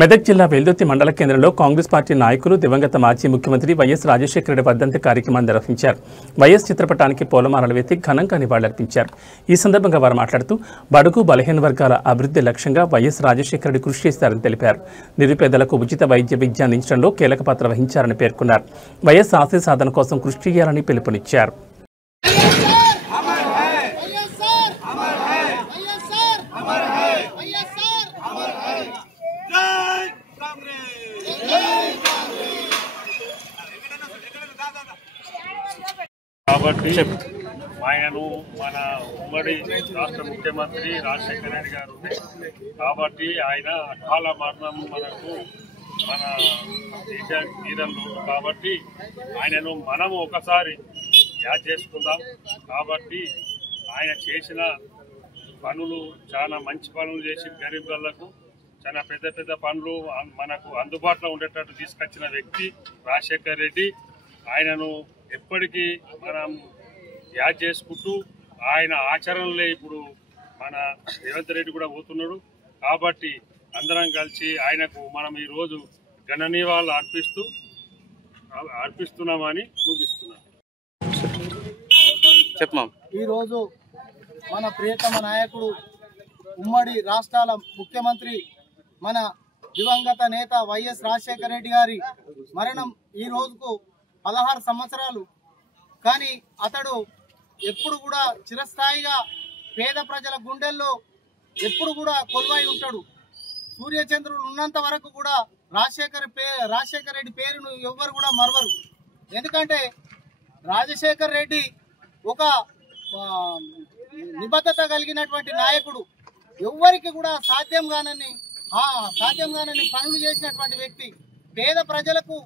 మెదక్ జిల్లా వెల్దుర్తి మండల కేంద్రంలో కాంగ్రెస్ పార్టీ నాయకులు దివంగత మాజీ ముఖ్యమంత్రి వైఎస్ రాజశేఖర రెడ్డి వర్ధంతి కార్యక్రమాన్ని నిర్వహించారు. వైఎస్ చిత్రపటానికి పూలమాలలు వేసి ఘనంగా నివాళులర్పించారు. ఈ సందర్భంగా వారు మాట్లాడుతూ బడుగు బలహీన వర్గాల అభివృద్ధి లక్ష్యంగా వైఎస్ రాజశేఖర రెడ్డి కృషి చేశారని తెలిపారు. నిరుపేదలకు ఉచిత వైద్య విద్య అందించడంలో కీలక పాత్ర వహించారని పేర్కొన్నారు. వైఎస్ ఆశయ సాధన కోసం కృషి చేయాలని పిలుపునిచ్చారు. కాబట్టి ఆయనను మన ఉమ్మడి రాష్ట్ర ముఖ్యమంత్రి రాజశేఖర రెడ్డి గారు కాబట్టి ఆయన అకాల మరణం మనకు మన దేశ తీరంలో కాబట్టి ఆయనను మనము ఒకసారి యాద్ చేసుకుందాం. కాబట్టి ఆయన చేసిన పనులు చాలా మంచి పనులు చేసి గరీబులకు చాలా పెద్ద పెద్ద పనులు మనకు అందుబాటులో ఉండేటట్టు తీసుకొచ్చిన వ్యక్తి రాజశేఖర రెడ్డి. ఆయనను ఎప్పటికీ మనం యాద్ చేసుకుంటూ ఆయన ఆచరణలే ఇప్పుడు మన రేవంత్ రెడ్డి కూడా పోతున్నాడు. కాబట్టి అందరం కలిసి ఆయనకు మనం ఈరోజు ఘన నివాళులు అర్పిస్తున్నామని ముగిస్తున్నాం. ఈరోజు మన ప్రియతమ నాయకుడు ఉమ్మడి రాష్ట్రాల ముఖ్యమంత్రి మన దివంగత నేత వైఎస్ రాజశేఖర రెడ్డి గారి మరణం ఈ రోజుకు 16 సంవత్సరాలు. కానీ అతడు ఎప్పుడు కూడా చిరస్థాయిగా పేద ప్రజల గుండెల్లో ఎప్పుడు కూడా కొలువై ఉంటాడు. సూర్యచంద్రులు ఉన్నంత వరకు కూడా రాజశేఖర రెడ్డి పేరును ఎవ్వరు కూడా మరవరు. ఎందుకంటే రాజశేఖర రెడ్డి ఒక నిబద్ధత కలిగినటువంటి నాయకుడు. ఎవ్వరికి కూడా సాధ్యం కానని పనులు చేసినటువంటి వ్యక్తి. పేద ప్రజలకు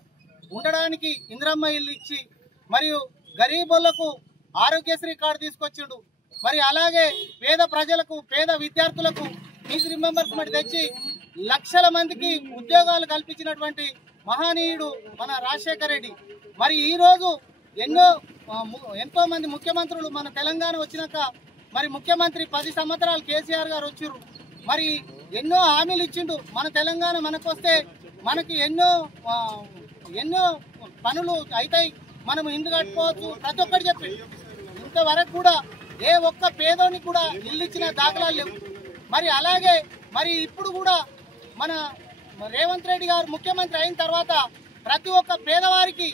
ఉండడానికి ఇందిరమ్మ ఇల్లు ఇచ్చి మరియు గరీబులకు ఆరోగ్యశ్రీ కార్డు తీసుకొచ్చిండు. మరి అలాగే పేద ప్రజలకు పేద విద్యార్థులకు ఫీజు రింబర్స్మెంట్ తెచ్చి లక్షల మందికి ఉద్యోగాలు కల్పించినటువంటి మహనీయుడు మన రాజశేఖర రెడ్డి. మరి ఈరోజు ఎంతో మంది ముఖ్యమంత్రులు మన తెలంగాణ వచ్చినాక మరి ముఖ్యమంత్రి 10 సంవత్సరాలు కేసీఆర్ గారు వచ్చారు. మరి ఎన్నో హామీలు ఇచ్చిండు. మన తెలంగాణ మనకొస్తే మనకి ఎన్నో పనులు అవుతాయి, మనం ఇల్లు కట్టుకోవచ్చు, ప్రతి ఒక్కటి చెప్పి ఇంతవరకు కూడా ఏ ఒక్క పేదోనికి కూడా ఇల్లు ఇచ్చిన దాఖలాలు లేవు. మరి అలాగే మరి ఇప్పుడు కూడా మన రేవంత్ రెడ్డి గారు ముఖ్యమంత్రి అయిన తర్వాత ప్రతి ఒక్క పేదవారికి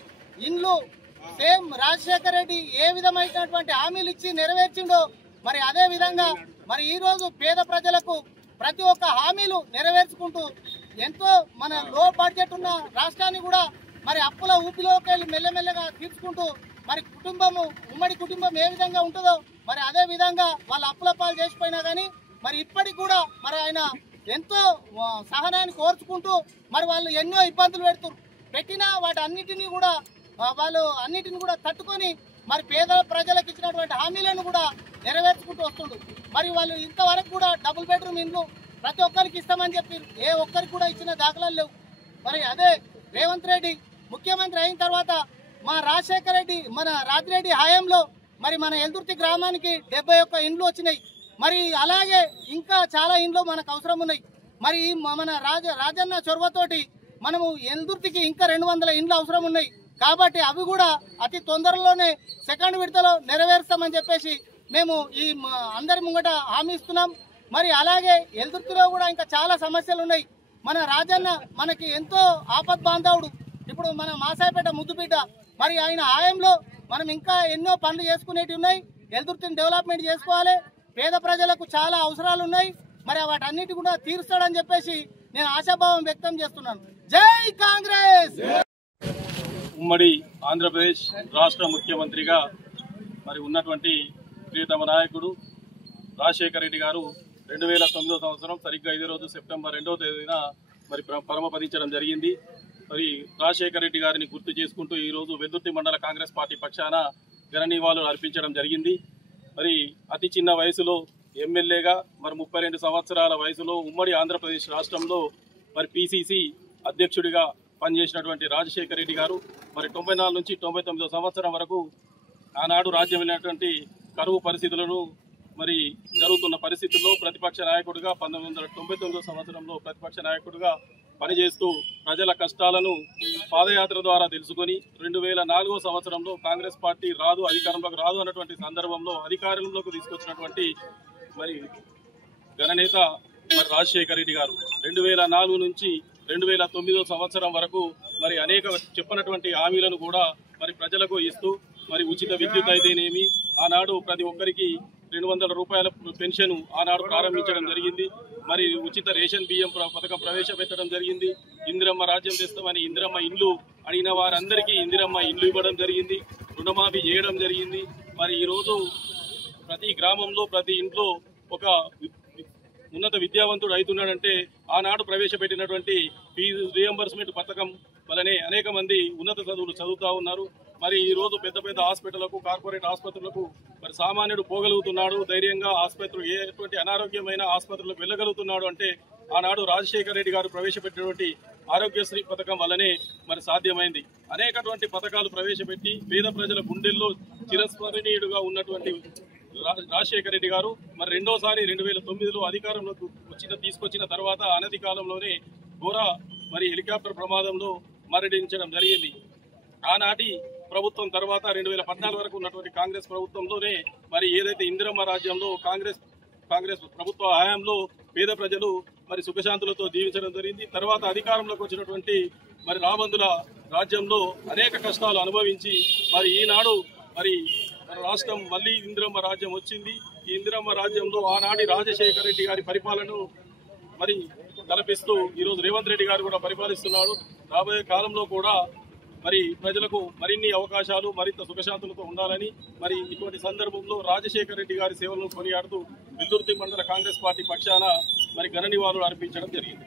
ఇండ్లు సేమ్ రాజశేఖర రెడ్డి ఏ విధమైనటువంటి హామీలు ఇచ్చి నెరవేర్చిండో మరి అదే విధంగా మరి ఈరోజు పేద ప్రజలకు ప్రతి ఒక్క హామీలు నెరవేర్చుకుంటూ ఎంతో మన లో బడ్జెట్ ఉన్న రాష్ట్రాన్ని కూడా మరి అప్పుల ఊపిలోకి వెళ్ళి మెల్లమెల్లగా తీర్చుకుంటూ మరి ఉమ్మడి కుటుంబం ఏ విధంగా ఉంటుందో మరి అదే విధంగా వాళ్ళ అప్పుల పాలు చేసిపోయినా కానీ మరి ఇప్పటికి కూడా మరి ఆయన ఎంతో సహనాన్ని కోర్చుకుంటూ మరి వాళ్ళు ఎన్నో ఇబ్బందులు పెట్టినా వాటి అన్నిటినీ కూడా తట్టుకొని మరి పేద ప్రజలకు ఇచ్చినటువంటి హామీలను కూడా నెరవేర్చుకుంటూ వస్తుండు. మరి వాళ్ళు ఇంతవరకు కూడా డబుల్ బెడ్రూమ్ ఇండ్లు ప్రతి ఒక్కరికి ఇస్తామని చెప్పారు. ఏ ఒక్కరికి కూడా ఇచ్చిన దాఖలాలు లేవు. మరి అదే రేవంత్ రెడ్డి ముఖ్యమంత్రి అయిన తర్వాత మా రాజశేఖర రెడ్డి మన రాజిరెడ్డి హయాంలో మరి మన ఎల్దుర్తి గ్రామానికి 71 ఇండ్లు వచ్చినాయి. మరి అలాగే ఇంకా చాలా ఇండ్లు మనకు అవసరం ఉన్నాయి. మరి మన రాజన్న చొరవతోటి మనము ఎల్దుర్తికి ఇంకా 200 ఇండ్లు అవసరం ఉన్నాయి. కాబట్టి అవి కూడా అతి తొందరలోనే సెకండ్ విడతలో నెరవేరుస్తామని చెప్పేసి మేము ఈ అందరి ముంగట హామీ ఇస్తున్నాం. మరి అలాగే ఎల్దుర్తిలో కూడా ఇంకా చాలా సమస్యలు ఉన్నాయి. మన రాజన్న మనకి ఎంతో ఆపద్ బాంధవుడు. ఇప్పుడు మన మాసాయిపేట ముద్దుబిడ్డ. మరి ఆయన హాయంలో మనం ఇంకా ఎన్నో పనులు చేసుకునేవి ఉన్నాయి. ఎల్దుర్తిని డెవలప్మెంట్ చేసుకోవాలి. పేద ప్రజలకు చాలా అవసరాలు ఉన్నాయి. మరి వాటన్నిటి కూడా తీరుస్తాడని చెప్పేసి నేను ఆశాభావం వ్యక్తం చేస్తున్నాను. జై కాంగ్రెస్. ఉమ్మడి ఆంధ్రప్రదేశ్ రాష్ట్ర ముఖ్యమంత్రిగా మరి ఉన్నటువంటి ప్రియతమ నాయకుడు రాజశేఖర రెడ్డి గారు 2009 సంవత్సరం సరిగ్గా ఇదే రోజు సెప్టెంబర్ 2వ తేదీన మరి పరమపదించడం జరిగింది. మరి రాజశేఖర రెడ్డి గారిని గుర్తు చేసుకుంటూ ఈరోజు వెల్దుర్తి మండల కాంగ్రెస్ పార్టీ పక్షాన ఘన నివాళులు అర్పించడం జరిగింది. మరి అతి చిన్న వయసులో ఎమ్మెల్యేగా మరి 32 సంవత్సరాల వయసులో ఉమ్మడి ఆంధ్రప్రదేశ్ రాష్ట్రంలో మరి పిసిసి అధ్యక్షుడిగా పనిచేసినటువంటి రాజశేఖర రెడ్డి గారు మరి 94 నుంచి 99 సంవత్సరం వరకు ఆనాడు రాజ్యమైనటువంటి కరువు పరిస్థితులను మరి జరుగుతున్న పరిస్థితుల్లో ప్రతిపక్ష నాయకుడిగా 1999 సంవత్సరంలో ప్రతిపక్ష నాయకుడిగా పనిచేస్తూ ప్రజల కష్టాలను పాదయాత్ర ద్వారా తెలుసుకొని 2004 సంవత్సరంలో కాంగ్రెస్ పార్టీ అధికారంలోకి రాదు అన్నటువంటి సందర్భంలో అధికారంలోకి తీసుకొచ్చినటువంటి మరి గణనేత మరి రాజశేఖర రెడ్డి గారు 2004 నుంచి 2009 సంవత్సరం వరకు మరి అనేక చెప్పనటువంటి హామీలను కూడా మరి ప్రజలకు ఇస్తూ మరి ఉచిత విద్యుత్ అయితేనేమి ఆనాడు ప్రతి ఒక్కరికి 200 రూపాయల పెన్షన్ ఆనాడు ప్రారంభించడం జరిగింది. మరి ఉచిత రేషన్ బియ్యం పథకం ప్రవేశపెట్టడం జరిగింది. ఇందిరమ్మ రాజ్యం తెస్తామని ఇందిరమ్మ ఇండ్లు అడిగిన వారందరికీ ఇందిరమ్మ ఇండ్లు ఇవ్వడం జరిగింది. రుణమాఫీ చేయడం జరిగింది. మరి ఈరోజు ప్రతి గ్రామంలో ప్రతి ఇంట్లో ఒక ఉన్నత విద్యావంతుడు అవుతున్నాడంటే ఆనాడు ప్రవేశపెట్టినటువంటి ఫీజు రియంబర్స్మెంట్ పథకం వలనే అనేక మంది ఉన్నత చదువులు చదువుతా ఉన్నారు. మరి ఈ రోజు పెద్ద పెద్ద హాస్పిటళ్లకు కార్పొరేట్ ఆసుపత్రులకు మరి సామాన్యుడు పోగలుగుతున్నాడు. ధైర్యంగా ఆసుపత్రులు ఎటువంటి అనారోగ్యమైన ఆసుపత్రులకు వెళ్ళగలుగుతున్నాడు అంటే ఆనాడు రాజశేఖర రెడ్డి గారు ప్రవేశపెట్టినటువంటి ఆరోగ్యశ్రీ పథకం వల్లనే మరి సాధ్యమైంది. అనేకటువంటి పథకాలు ప్రవేశపెట్టి పేద ప్రజల గుండెల్లో చిరస్మరణీయుడుగా ఉన్నటువంటి రాజశేఖర రెడ్డి గారు మరి రెండోసారి 2009లో అధికారంలోకి తీసుకొచ్చిన తర్వాత అనతి కాలంలోనే ఘోర మరి హెలికాప్టర్ ప్రమాదంలో మరణించడం జరిగింది. ఆనాటి ప్రభుత్వం తర్వాత 2014 వరకు ఉన్నటువంటి కాంగ్రెస్ ప్రభుత్వంలోనే మరి ఏదైతే ఇందిరమ్మ రాజ్యంలో కాంగ్రెస్ ప్రభుత్వ హయాంలో పేద ప్రజలు మరి సుఖశాంతులతో జీవించడం జరిగింది. తర్వాత అధికారంలోకి వచ్చినటువంటి మరి రాబందుల రాజ్యంలో అనేక కష్టాలు అనుభవించి మరి ఈనాడు మరి రాష్ట్రం మళ్ళీ ఇందిరమ్మ రాజ్యం వచ్చింది. ఈ ఇందిరమ్మ రాజ్యంలో ఆనాటి రాజశేఖర రెడ్డి గారి పరిపాలనను మరి తలపిస్తూ ఈరోజు రేవంత్ రెడ్డి గారు కూడా పరిపాలిస్తున్నాడు. రాబోయే కాలంలో కూడా మరి ప్రజలకు మరిన్ని అవకాశాలు మరింత సుఖశాంతులతో ఉండాలని మరి ఇటువంటి సందర్భంలో రాజశేఖర రెడ్డి గారి సేవలను కొనియాడుతూ వెల్దుర్తి మండల కాంగ్రెస్ పార్టీ పక్షాన మరి ఘన నివాళులు అర్పించడం జరిగింది.